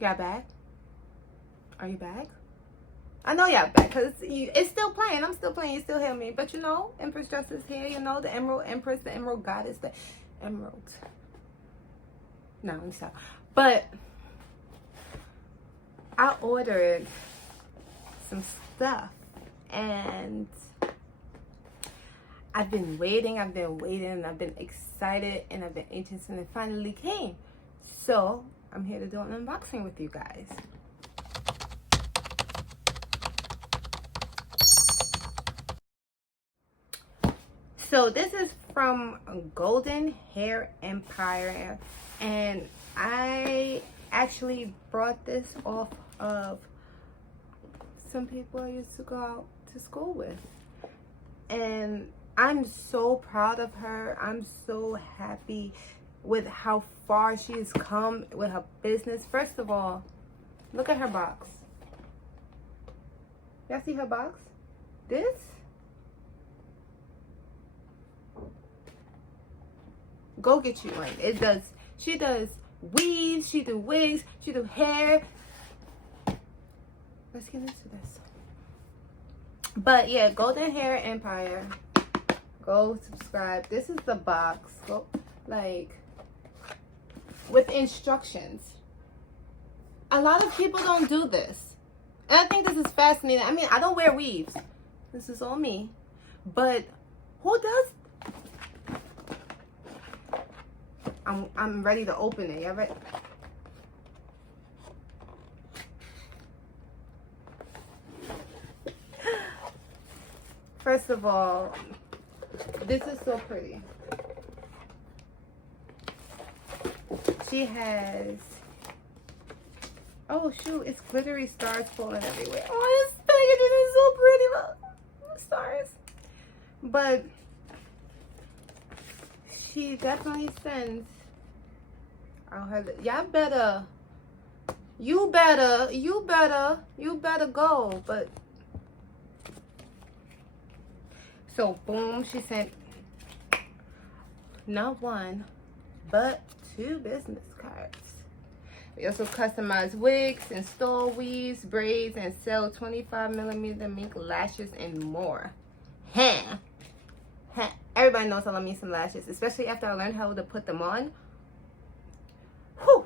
Y'all back? Are you back? I know y'all back because it's still playing. I'm still playing. You still hear me. But you know, Empress-Justiice here. You know, the Emerald Empress, the Emerald Goddess, the Emerald. No, let me stop. But I ordered some stuff and I've been waiting, and I've been excited, and I've been anxious, and it finally came. So I'm here to do an unboxing with you guys. So this is from Golden Hair Empire, and I actually brought this off of some people I used to go out to school with, and I'm so proud of her. I'm so happy with how far she has come with her business. First of all, look at her box. Y'all see her box? This? Go get you one. It does. She does weaves. She do wigs. She do hair. Let's get into this. But yeah, Golden Hair Empire. Go subscribe. This is the box. Go, like, with instructions. A lot of people don't do this, and I think this is fascinating. I mean, I don't wear weaves. This is all me. But who does? I'm ready to open it. Y'all ready? First of all, this is so pretty. She has, oh shoot, it's glittery stars falling everywhere. Oh, this packaging is so pretty. Look, the stars. But she definitely sends out her, y'all better, you better go. But so boom, she sent not one but 2 business cards. We also customize wigs, install weaves, braids, and sell 25mm mink lashes and more. Everybody knows I love me some lashes, especially after I learned how to put them on. Whew.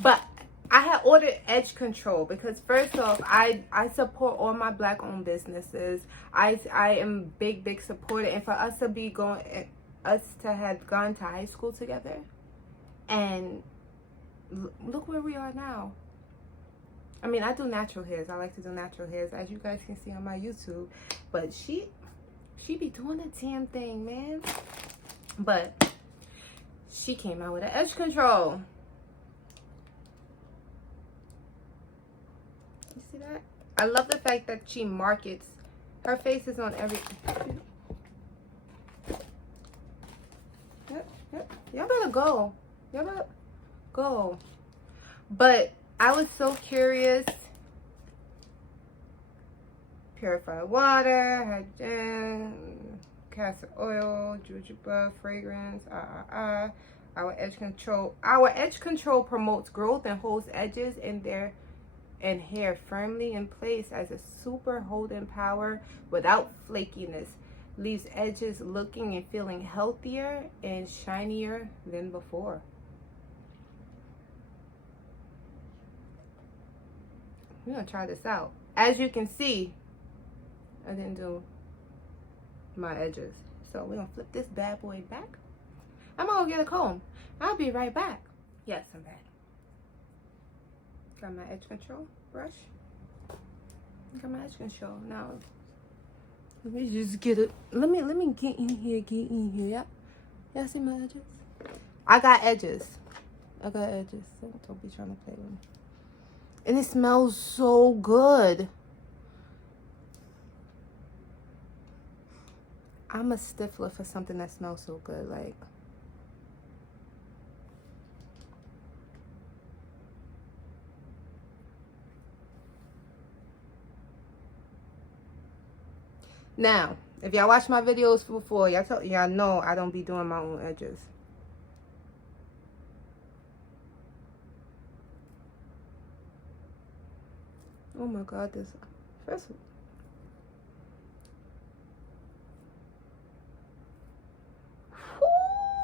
But I had ordered edge control because first off, I support all my black owned businesses. I am big supporter, and for us to be us to have gone to high school together, and look where we are now. I mean, I do natural hairs. I like to do natural hairs, as you guys can see on my YouTube. But she be doing the damn thing, man. But she came out with an edge control. You see that? I love the fact that she markets. Her face is on every. Yep. Y'all better go. Y'all better go. But I was so curious. Purified water, castor oil, jujube, fragrance, Our edge control promotes growth and holds edges in hair firmly in place as a super holding power without flakiness. Leaves edges looking and feeling healthier and shinier than before. We're gonna try this out. As you can see, I didn't do my edges. So we're gonna flip this bad boy back. I'm gonna go get a comb. I'll be right back. Yes, I'm back. Got my edge control brush. Got my edge control. Now, let me just get it. Let me get in here, Yep. Y'all see my edges? I got edges. So don't be trying to play with me. And it smells so good. I'm a stiffler for something that smells so good. Like, now, if y'all watch my videos before, y'all know I don't be doing my own edges. Oh my God, this first.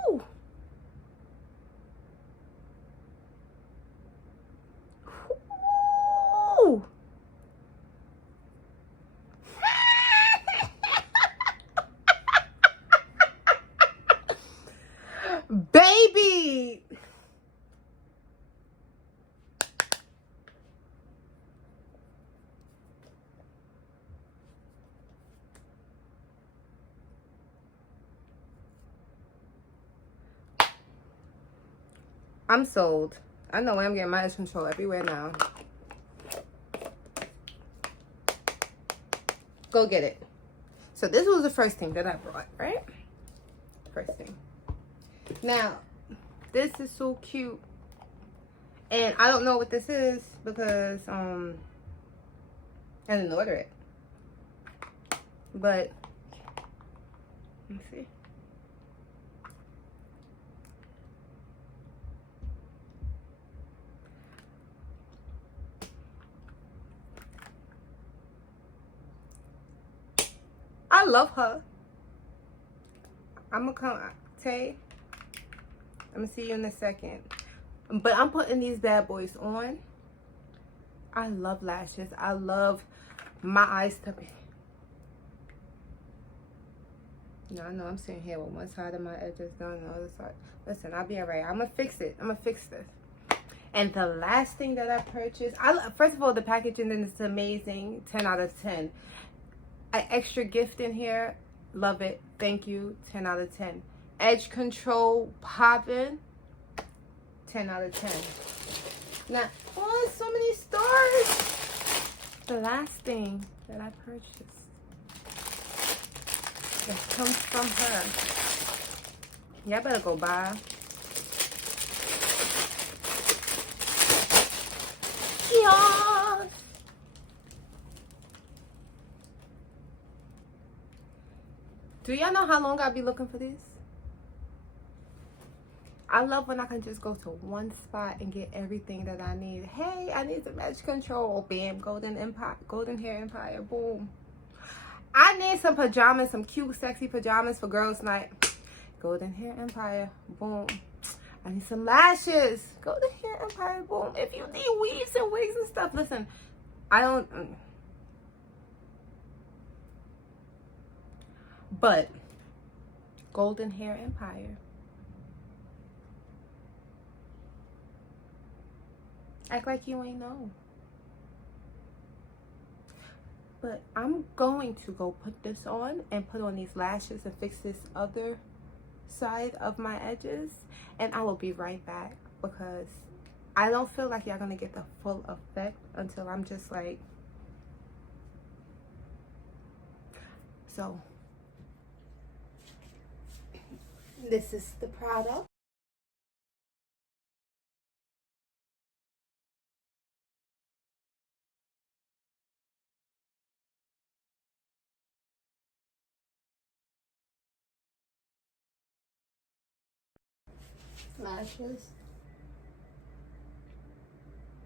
Whoo! Whoo! Baby! I'm sold. I know I'm getting my edge control everywhere now. Go get it. So this was the first thing that I brought, right? First thing. Now, this is so cute. And I don't know what this is because I didn't order it. But let me see. I love her. I'm gonna come, Tay. I'm gonna see you in a second. But I'm putting these bad boys on. I love lashes. I love my eyes to be. No, I know I'm sitting here with one side of my edges done and the other side. Listen, I'll be alright. I'm gonna fix it. I'm gonna fix this. And the last thing that I purchased, first of all, the packaging is amazing. 10 out of 10. An extra gift in here. Love it. Thank you. 10 out of 10. Edge control popping. 10 out of 10. Now, oh, so many stars. The last thing that I purchased that comes from her. Y'all better go buy. Yes. Do y'all know how long I'll be looking for this? I love when I can just go to one spot and get everything that I need. Hey, I need some edge control. Bam, golden hair empire. Boom. I need some pajamas, some cute, sexy pajamas for girls' night. Golden hair empire. Boom. I need some lashes. Golden hair empire. Boom. If you need weaves and wigs and stuff, listen. I don't. But golden hair empire. Act like you ain't know. But I'm going to go put this on and put on these lashes and fix this other side of my edges. And I will be right back because I don't feel like y'all gonna get the full effect until I'm just like. So this is the product. Lashes.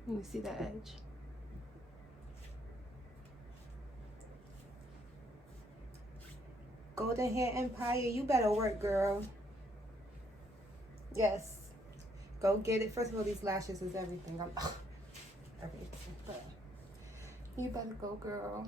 Let me see the edge. Golden hair empire, you better work, girl. Yes. Go get it. First of all, these lashes is everything. Everything. But you better go, girl.